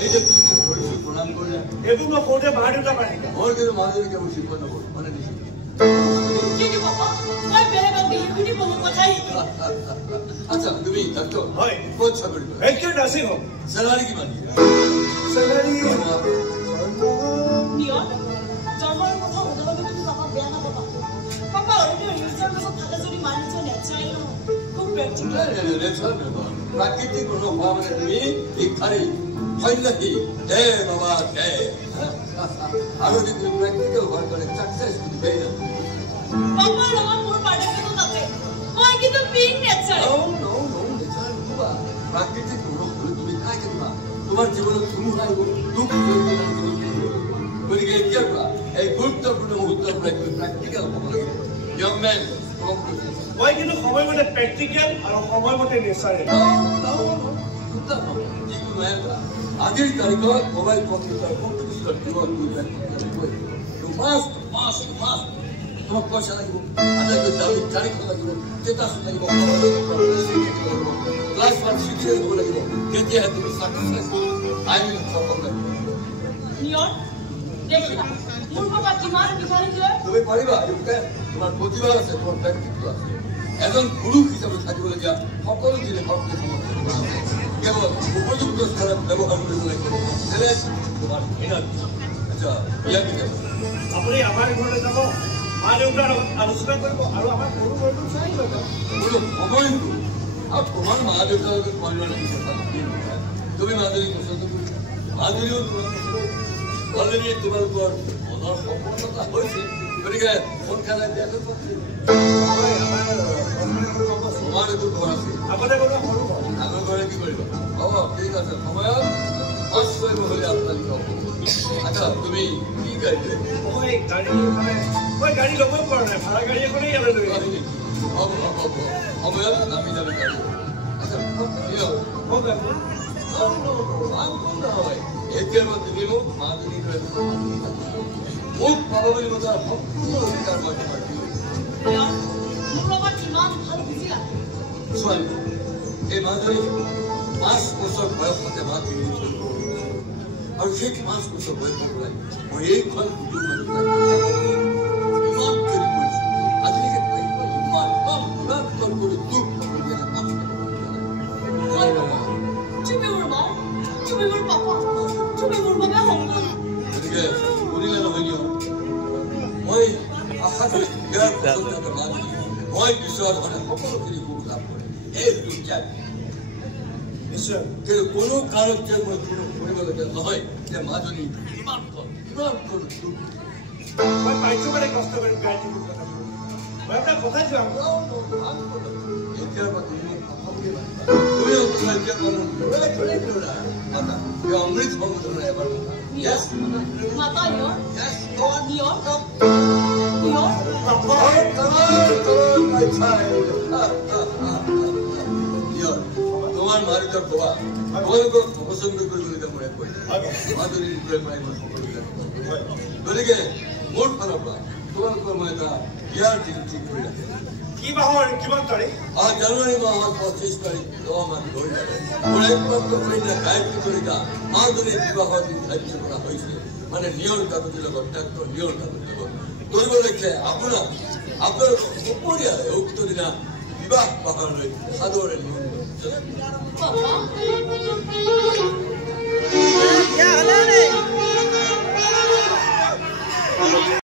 এই যে তুমি ভৰিছো প্ৰণাম কৰিলা এইটো মই কোতে মা দেউতা পাৰি মোৰ কিন্তু মাজুলীকে মই শিকোৱা নকৰো মানে নিশ্চিত কিন্তু বাবা মই বেলেগক বিহুটি বহু কথাই আচ্ছা তুমি ডাক্তৰ হয় ক'ত চাকৰি কৰা একচুৱেলি নাৰ্ছিং হোম চেলাৰী কিমান দিয়ে চেলাৰী নিয়ৰ জন্মৰ কথা সোধালে তুমি বাবা বেয়া নাপাবা বাবা অলৰেডি ৰিচাৰ্চ পাছত থাকে যদি মানুহজন নেচাৰেল নহয় খুব প্ৰেক্টিকেল প্ৰাকৃতিক অনুভৱ মানে তুমি ভিক্ষাৰী সন্ন্যাসী দে বাবা দে আৰু যদি তুমি প্ৰেক্টিকেল হোৱাৰ কাৰণে চাকচেছ তুমি দেই না বাবা লগত মোৰ পাৰ্টিকেলটো তাতে মই কিন্তু বিং নেচাৰেল প্ৰাকৃতিক অনুভৱ তুমি খাই কেনেকুৱা তোমাৰ জীৱনত ধুমুহা আহিব দুখ গতিকে এতিয়াৰ পৰা এই গুৰুত্বপূৰ্ণ মুহূৰ্তৰ পৰা তুমি প্ৰেক্টিকেল হ'ব লাগিব ইয়ং মেন মই কিন্তু সময়মতে প্ৰেক্টিকেল আৰু সময়মতে নেচাৰেল যিকোনো এটা আজিৰ তাৰিখত মোবাইল কম্পিউটাৰ কম্পিটিশ্যন তোমাক পইচা লাগিব আটাইতকৈ দামী তাৰিখ লাগিব ষ্টেটাছ লাগিব ক্লাছ 1 শিক্ষা হ'ব লাগিব তেতিয়াহে তুমি চাকচেছ আই উইল সফল নিয়ৰ দেখিলা মোৰ বাবা কিমান বিচাৰি দিয়ে তুমি পাৰিবা তোমাৰ প্ৰতিভা আছে তোমাৰ ব্যক্তিত্ব আছে এজন পুৰুষ হিচাপে থাকিবলগীয়া সকলো জিনিস কেৱল উপযুক্ত স্থানত ব্যৱহাৰ কৰিব লাগিব তোমাৰ আচ্ছা ইয়াৰ ভিতৰত আপুনি আমাৰ ঘৰলৈ যাব মা দেউতাৰ আলোচনা কৰিব আৰু আমাৰ সৰু সৰু চাই ল'ব সময়টো আৰু তোমাৰ মা দেউতাৰ লগত তুমি মাজুলী পচন্দ কৰিছা মাজুলীও অলৰেডি তোমালোকৰ মনৰ সম্পূৰ্ণতা হৈছে গতিকে সোনকালে তোমাৰ এইটো ঘৰ আছে আগতে গ'লে সৰু ঘৰ আগৰ ঘৰে কি কৰিব হ'ব ঠিক আছে সময়ত অস্বয় হ'লে আপোনালোকে আচ্ছা তুমি কি গাড়ী মই গাড়ী ল'বই পৰা নাই ভাড়া গাড়ী এখনেই ইয়ালৈ লৈ হ'ব সময়ত আমি যাম গাড়ী আচ্ছা এতিয়া মই তুমি মোক মাজুলী মোক পাব বুলি মই তাৰ সম্পূৰ্ণ অধিকাৰ মই তোমাক দিলোঁ মোৰ বাবা কিমান ভাল বুজিলা ছোৱালী এই মাজুলী 5 বছৰ বয়সতে মা তিনি আৰু সেই 5 বছৰ বয়সৰ পৰাই মই এইখন ইমান কৰি কৰিছোঁ আজিলৈকে ইমান কৰি দুখ তুমি মোৰ মা তুমি মোৰ পাপা তুমি মোৰ বাবে সম্পূৰ্ণ গতিকে শুনিলে নহয় দিয়ক মই আশা কৰি ইয়াৰ পছন্দতে মাজুলী মই বিচৰা ধৰণে সকলোখিনি সুখ লাভ কৰে এই দুৰ্যাগ নিশ্চয় কিন্তু কোনো কাৰণত যে মই কোনো কৰিবলগীয়া নহয় যে মাজুলী ইমানখন দুখ মই পাইছোঁ মানে কষ্ট কৰি গাড়ীটো কথা মই আপোনাক কথা দিওঁ এতিয়াৰ পৰা তুমি অমৃত সম্বোধনা এবাৰ মাতা নিয়ৰ নিয়ৰ তোমাৰ মা দেউতাক কোৱা তোমালোকক পচন্দ কৰিবলগীয়া মোৰ একো মাজুলীৰ বিষয়ে প্ৰায় মই সকলোবিলাক গতিকে মোৰ ফালৰ পৰা তোমালোকৰ মই এটা বিয়াৰ দিন ঠিক কৰি ৰাখে কি মাহৰ কিমান তাৰিখ জানুৱাৰী মাহৰ 25 তাৰিখ 9 মাহ ধৰি মোৰ একমাত্ৰ কন্যা গায়ত্ৰী কলিতা মাজুলীৰ বিবাহৰ দিন ধাৰ্য কৰা হৈছে মানে নিয়ৰ কাকতিৰ লগত ডাক্তৰ নিয়ৰ কাকতিৰ লগত কৰিব লাগিলে আপোনাৰ সপৰিয়ালে উক্ত দিনা বিবাহ পাশলৈ সাদৰে নিয়ম